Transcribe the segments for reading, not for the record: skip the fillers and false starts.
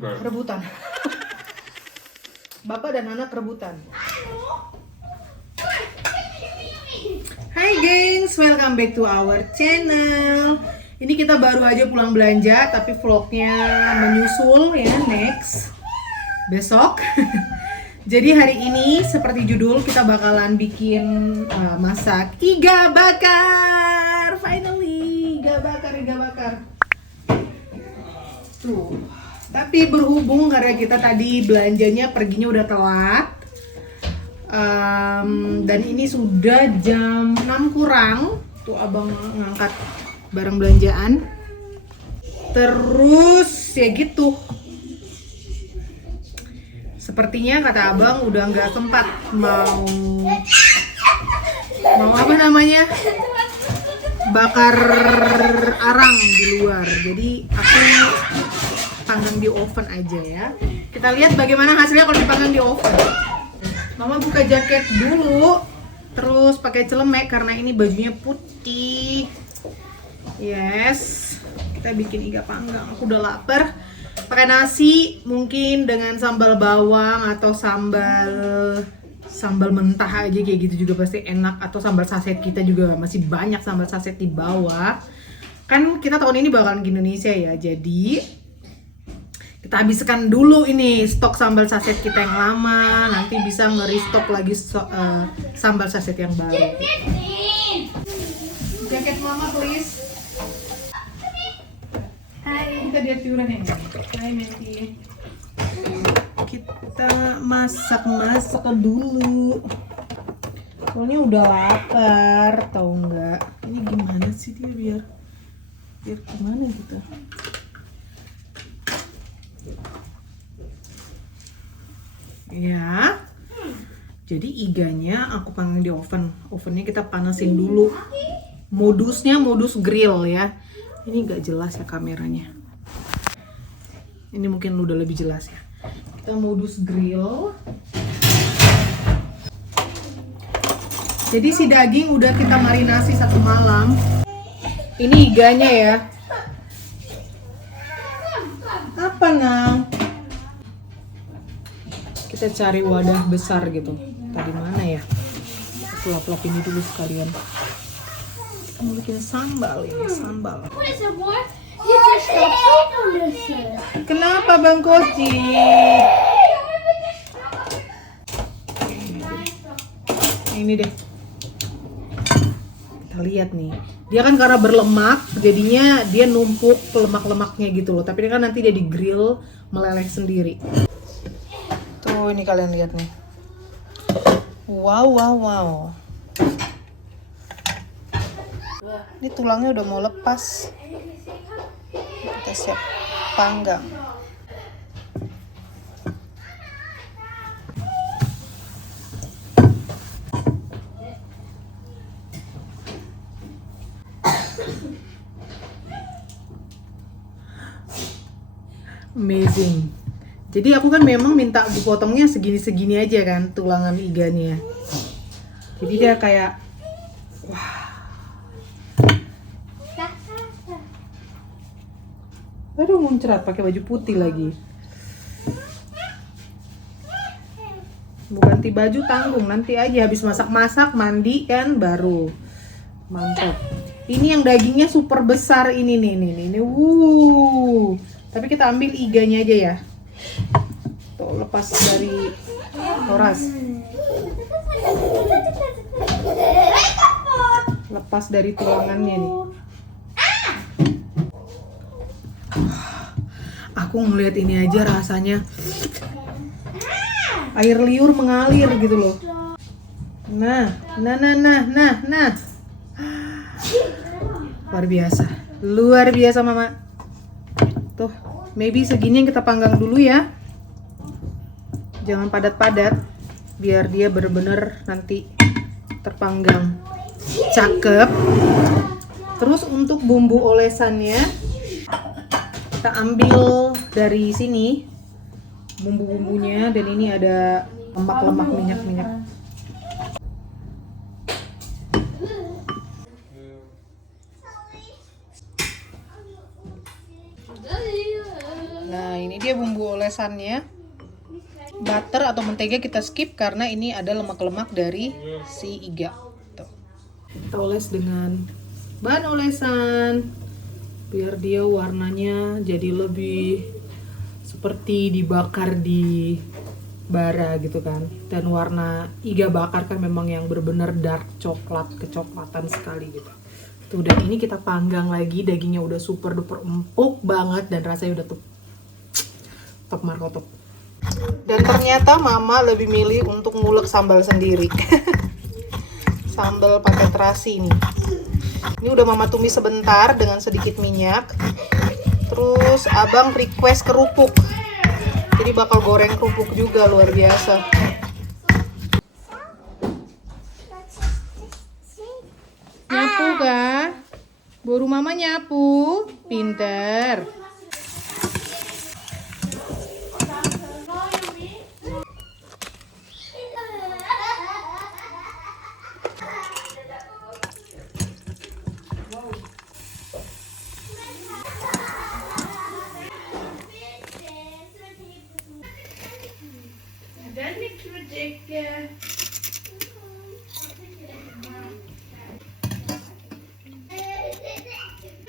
Rebutan. Bapak dan anak rebutan. Hai gengs, welcome back to our channel. Ini kita baru aja pulang belanja, tapi vlognya menyusul ya, next besok. Jadi hari ini seperti judul kita bakalan bikin masak iga bakar. Finally, iga bakar. Tuh. Tapi berhubung karena kita tadi belanjanya perginya udah telat, dan ini sudah jam 6 kurang, tuh abang ngangkat barang belanjaan. Terus ya gitu, sepertinya kata abang udah nggak sempat mau apa namanya, bakar arang di luar. Jadi aku panggang di oven aja ya. Kita lihat bagaimana hasilnya kalau dipanggang di oven. Mama buka jaket dulu, terus pakai celemek karena ini bajunya putih. Yes, kita bikin iga panggang. Aku udah lapar. Pakai nasi mungkin dengan sambal bawang atau sambal mentah aja kayak gitu juga pasti enak, atau sambal saset. Kita juga masih banyak sambal saset di bawah. Kan kita tahun ini bakalan ke Indonesia ya. Jadi kita habiskan dulu ini stok sambal saset kita yang lama, nanti bisa nge-restock lagi sambal saset yang baru. Jaket mama please. Hai, kita lihat tiuran ya. Hai Menti. Kita masak dulu. Soalnya udah lapar, tau nggak? Ini gimana sih dia biar gimana gitu? Ya, jadi iganya aku panggang di oven. Ovennya kita panasin dulu. Modusnya modus grill ya. Ini nggak jelas ya kameranya. Ini mungkin udah lebih jelas ya. Kita modus grill. Jadi si daging udah kita marinasi 1 malam. Ini iganya ya. Apa nang? Kita cari wadah besar gitu. Tadi mana ya? Aku lap-lap ini dulu sekalian. Kita mau bikin sambal ini, sambal. Kenapa Bang Koci? Ini deh. Kita lihat nih. Dia kan karena berlemak, jadinya dia numpuk lemak-lemaknya gitu loh. Tapi dia kan nanti dia di grill meleleh sendiri. Tuh ini kalian lihat nih. Wow. Ini tulangnya udah mau lepas. Kita siap panggang. Amazing. Jadi aku kan memang minta dipotongnya segini-segini aja kan tulangan iganya. Jadi dia kayak wah. Aduh muncrat pakai baju putih lagi. Bukan ganti baju tanggung, nanti aja habis masak-masak mandi kan baru. Mantap. Ini yang dagingnya super besar ini nih. Tapi kita ambil iganya aja ya. Tuh lepas dari toras. Lepas dari tulangannya nih. Aku ngeliat ini aja rasanya air liur mengalir gitu loh. Nah. Luar biasa mama. Tuh, maybe segini yang kita panggang dulu ya. Jangan padat-padat, biar dia bener-bener nanti terpanggang cakep. Terus untuk bumbu olesannya kita ambil dari sini bumbu-bumbunya, dan ini ada lemak-lemak minyak-minyak. Nah, ini dia bumbu olesannya. Butter atau mentega kita skip karena ini ada lemak-lemak dari si iga. Tuh. Kita oles dengan bahan olesan biar dia warnanya jadi lebih seperti dibakar di bara gitu kan. Dan warna iga bakar kan memang yang benar-benar dark coklat, kecoklatan sekali gitu. Tuh, dan ini kita panggang lagi, dagingnya udah super duper empuk banget dan rasanya udah top markotop. Dan ternyata mama lebih milih untuk ngulek sambal sendiri. Sambal pakai terasi nih. Ini udah mama tumis sebentar dengan sedikit minyak. Terus abang request kerupuk. Jadi bakal goreng kerupuk juga, luar biasa. Nyapu kah? Baru mama nyapu. Pinter.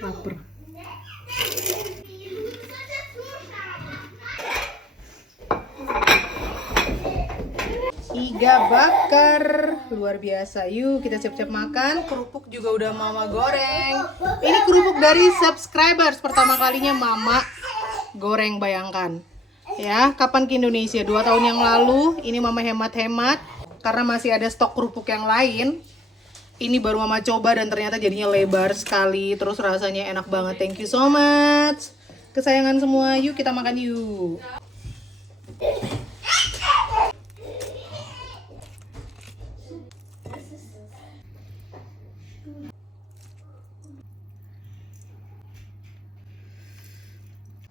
Laper. Iga bakar luar biasa. Yuk kita siap-siap makan. Kerupuk juga udah mama goreng. Ini kerupuk dari subscribers pertama kalinya mama goreng, bayangkan. Ya, kapan ke Indonesia? 2 tahun yang lalu. Ini mama hemat-hemat karena masih ada stok kerupuk yang lain. Ini baru mama coba dan ternyata jadinya lebar sekali. Terus rasanya enak banget. Thank you so much. Kesayangan semua. Yuk kita makan yuk.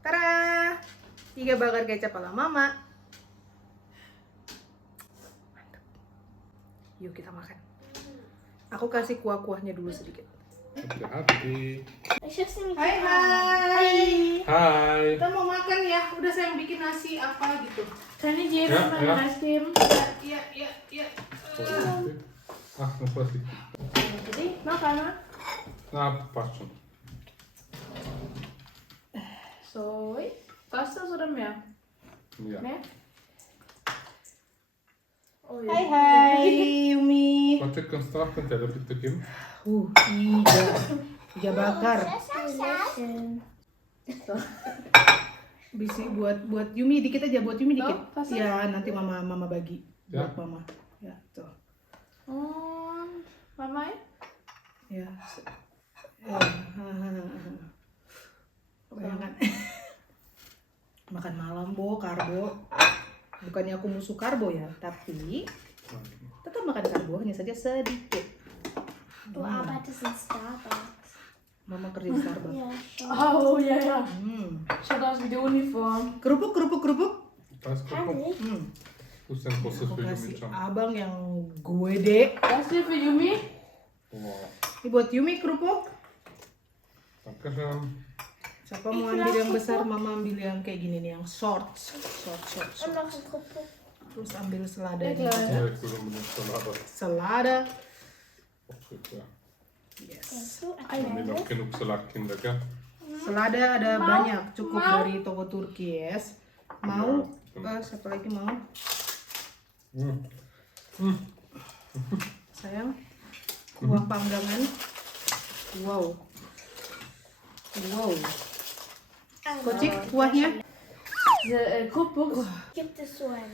Tada! Iga bakar kecap ala mama. Mantap. Yuk kita makan. Aku kasih kuah-kuahnya dulu sedikit. Hati-hati. Hai hai. Hai. Kita mau makan ya. Udah saya yang bikin nasi apa gitu. Kan je even Ja, ja. ice cream? Iya. Ach, nog plastic. Jadi, makan ah. Nou, past schon. Soy. Pasta sudah ya? Ja. Ne? Oh Hai hai Yumi. Wat ik kan starten tellen, bitte Kim. Iga bakar. Bisa buat Yumi dikit aja, buat Yumi dikit. Oh, pas Ya, nanti mama bagi Ya. buat mama. Ya, tuh. Oh, mama ya? Ya. Bayangkan. Makan malam, karbo. Bukannya aku musuh karbo ya, tapi tetap makan karbo, hanya saja sedikit. Du arbeitest in Starbucks. Mama kerja di Starbucks. Ja, schon. Oh, ja, ja. Hmm. Schaut aus wie die Uniform. Kerupuk. Dat is goed. Ehrlich? Hoe zijn kosten Aku voor jullie kasih met abang yang gede. Das hier für Yumi. Wow. Ini buat Yumi kerupuk. Dankjewel. Siapa mau ambil yang besar, mama ambil yang kayak gini nih, yang short. Und noch ein Kuppel. Terus ambil selada Ja, nih. klar. Ja, ik wil hem met salade. Selada. Opzet, ja. Yes. Kennst du We hebben ein nog genoeg salade, kinderen. Selada ada banyak, cukup dari toko Turki, yes. Mau? Ya. Siapa lagi mau? Sayang, kuah panggangan. Wow. Kocik kuahnya. De kookboek. Gibt es so ein?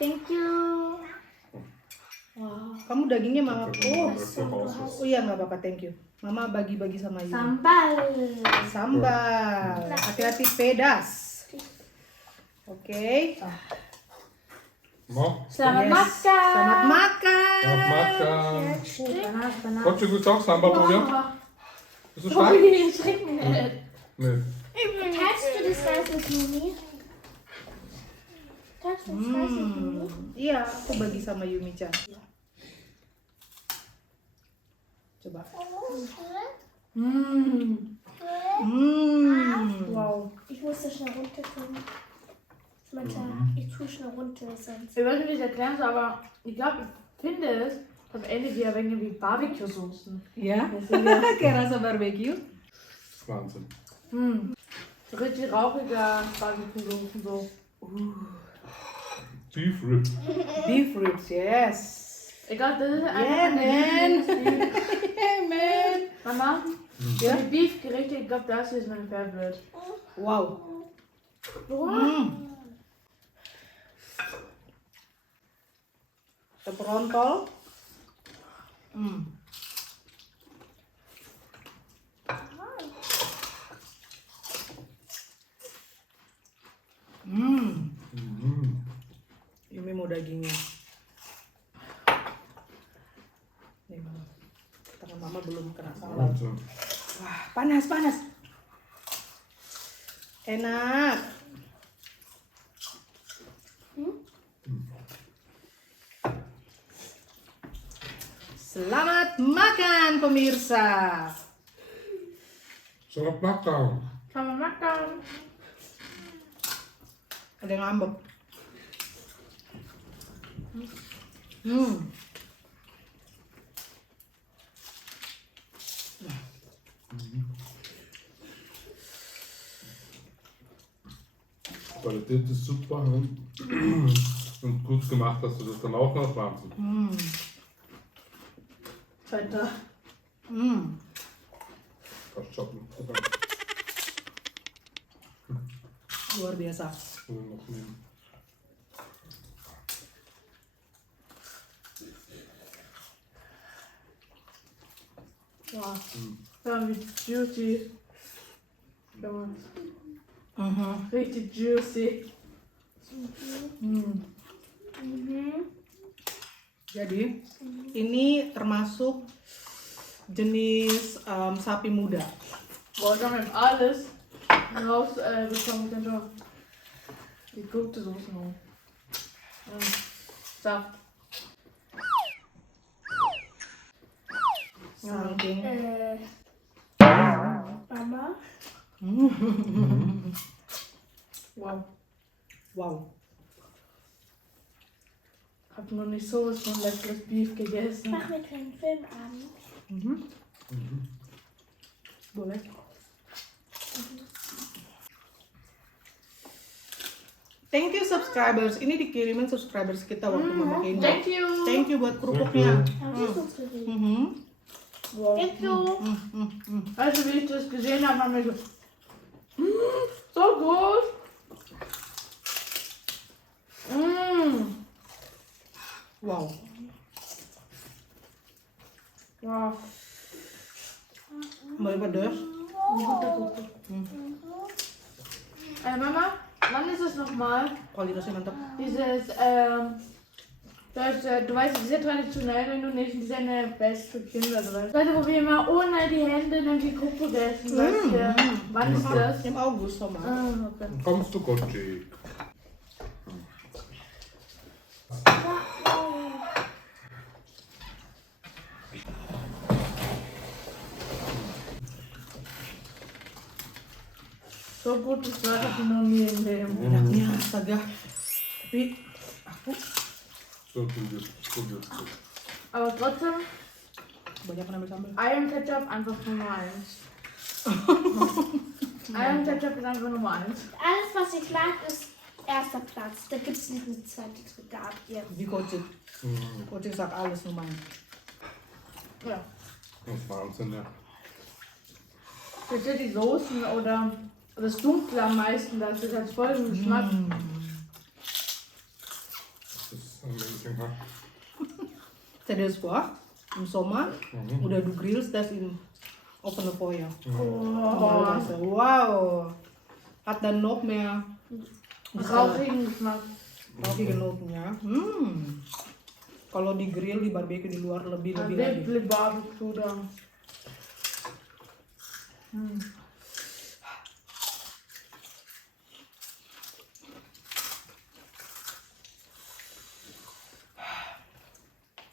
Thank you. Wow. Kamu dagingnya mama. Oh, Iya nggak apa-apa, thank you. Mama bagi-bagi sama Yumi. Sambal. Sambal. Hati-hati pedas. Oke. Mau? Selamat Yes. makan. Selamat makan. Selamat makan. Panas. Wat je goed zag, sambal probeer. Is het fijn? Sorry, ik schrik me net. Nee. Teilst du das Reis mit Juni? Teilst du das Reis mit Juni? Iya, aku bagi sama Yumi-chan. Coba. Mm. Hmm. Wow. Ich will runter. Ich tue schnell runter, sonst. Ich weiß nicht, wie ich es erklären soll, aber ich glaube, ich finde es am Ende wie ein wenig wie Barbecue-Soßen. Ya, Das sind ja kayak rasa barbecue. Wahnsinn. so richtig rauchiger Barbecue-Soßen so. Beef rib. Beef ribs, yes. Ich glaube, das ist Yeah, einfach man. Hey, man. Mama, Ja? die Beef-Gerichte, ich glaube, das hier ist mein Favorite. Wow. Teprontol. Yummy mau dagingnya. Nih mama. Tangan mama belum kena salad. Wahnsinn. Wah, panas, panas. Enak. Selamat makan pemirsa. Selamat makan. Kann man makan. Ada yang ngambek. Qualität ist super. Ne? Und gut gemacht, dass du das dann auch noch Wahnsinn. Weiter. Fast shoppen. Luar biasa. Oder noch nehmen. Wow. Ja, wie juicy. Ja, richtig juicy. Jadi ini termasuk jenis sapi muda. Boah, ich habe jetzt alles raus bekommen. Ich kann die gute Soße noch. Saft. Saking Mama? Wow. wow. Hab noch nicht so was von leckeres Beef gegessen. Mach mir keinen Filmabend. Boleh. Thank you subscribers. Ini dikirimin subscribers kita waktu mama ini. Thank you. Thank you buat kerupuknya. Haben wir uns gesehen? Wow. Thank you. Also wie ich das gesehen habe, haben wir so, so gut. Wow. Wow. Kembali pedas. Mama, wann ist es nochmal? Kualitasnya mantap. Dieses, du weißt, es ist ja traditionell in Indonesien, das ist eine Fest für Kinder. Leute, wo wir immer ohne die Hände in die Gruppe essen. Weißt du? Wann ist das? Im August sama. Okay. Kommst du, Gotchi? So gut ist das habe ich noch nie im Leben. Enaknya astaga. Tapi aku So gut. Aber trotzdem, banyak ambil sambal. Iron Ketchup einfach Nummer 1. Iron Ketchup ist einfach Nummer 1. Alles, was ich mag, ist erster Platz. Da gibt es nicht eine zweite, dritte ab hier. Di Kocik. Kocik sagt alles lumayan. Ja. Das ist Wahnsinn, ja. Das sind die Soßen oder das Dunkle am meisten, das ist als vollen Geschmack. Das ist amazing, ha? Tadi kuah, Sommer udah du grills das in offene Feuer. Wow. Hat dann noch mehr Rauchigen Geschmack. rauchige Notennya. Kalau di grill, di barbecue di luar lebih lagi. Wirklich Barbecue da.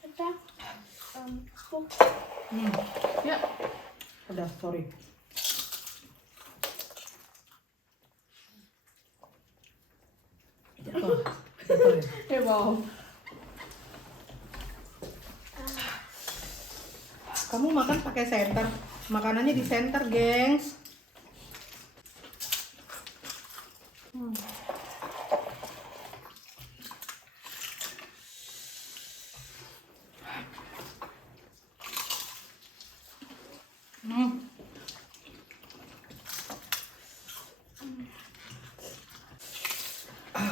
Bitte? Guck. Ja. Udah, sorry. ya? Überhaupt. Kamu makan pakai center. Makanannya di center, gengs.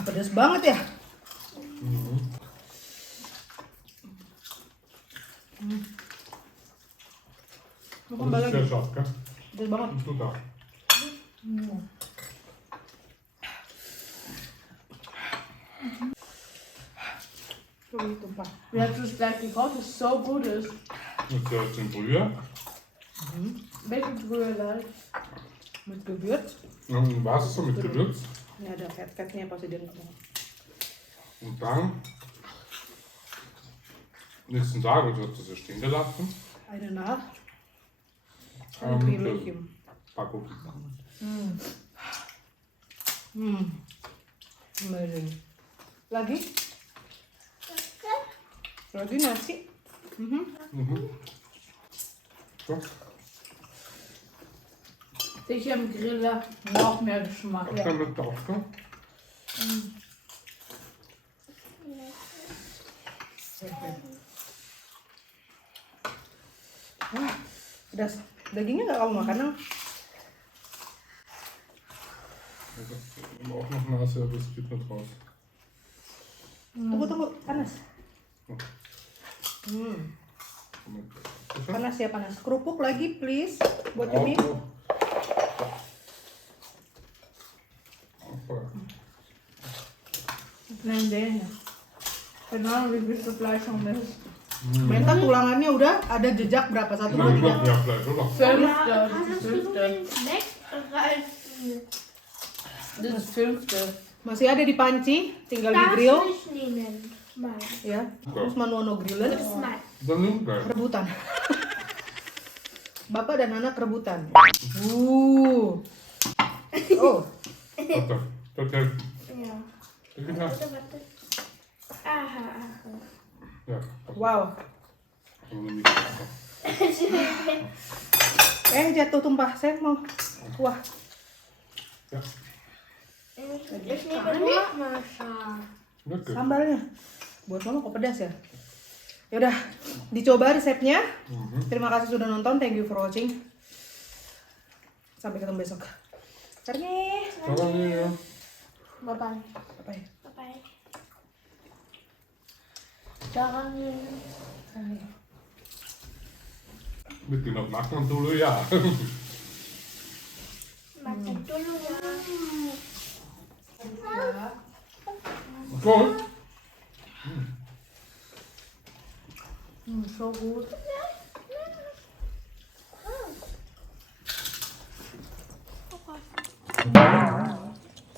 Pedas banget ya. Mau Das kembali ist lagi. sehr scharf, gell? Pedas banget. Ist gut da. Tuh tumpah. Wie hast du es gleich gekocht, dass es so gut ist? Jetzt den Brühe. Welche Brühe like? Mit Gewürz. Wasser mit Gewürz. Ini ada fat-fatnya pasti dia nggak mau. Und dann nächsten Tag, also hat das ja stehen gelassen. Eine Nacht. Ähm, Grillöchen. Packung. Amazing. Lagi? Lagi nasi. So. Ich am Griller noch mehr Geschmack. Dann mit drauf, ne? Wah, pedas. Dagingnya nggak kamu makan, Nang? Auch noch Nase, aber es geht nicht raus. Tunggu, panas. Moment. Panas ya, panas. Kerupuk lagi, please. Buat Auch ini. noch. Auch, Nein, den hier. Keine Ahnung, wie viel Fleisch noch ist. Menta tulangannya udah ada jejak berapa? 1, 2, 3. Ja, vielleicht, oder? Fünfte. Ja, Das hast ist du fünfte. den wegreißen? Das ist fünfte. Masih ada di panci, tinggal di Darfst grill. du nicht nehmen. Mal. Ya, terus Manuano griller. Das mal. Dann nimm gleich. Rebutan. Bapak dan anak rebutan. Oh. Warte, das hilft. Ja. Ja. Warte. Aha, aha. Ja. Wow. Also nicht Wasser. Jatuh tumpah. Saya mau. Wah, Ja. Ich nehme nur Mascha. Wirklich. sambalnya. Buat mama kok pedas ya? Yaudah, dicoba resepnya. Terima kasih sudah nonton. Thank you for watching. Sampai ketemu besok. Ternyih. Aber nee, ja. Bye-bye. Apa ya? Bye-bye. Jangan. Mit dem Nacken und Dolo, ja. Makan dulu ya. Voll. So gut.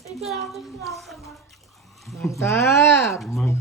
Ich will auch. Mantap. Mantap.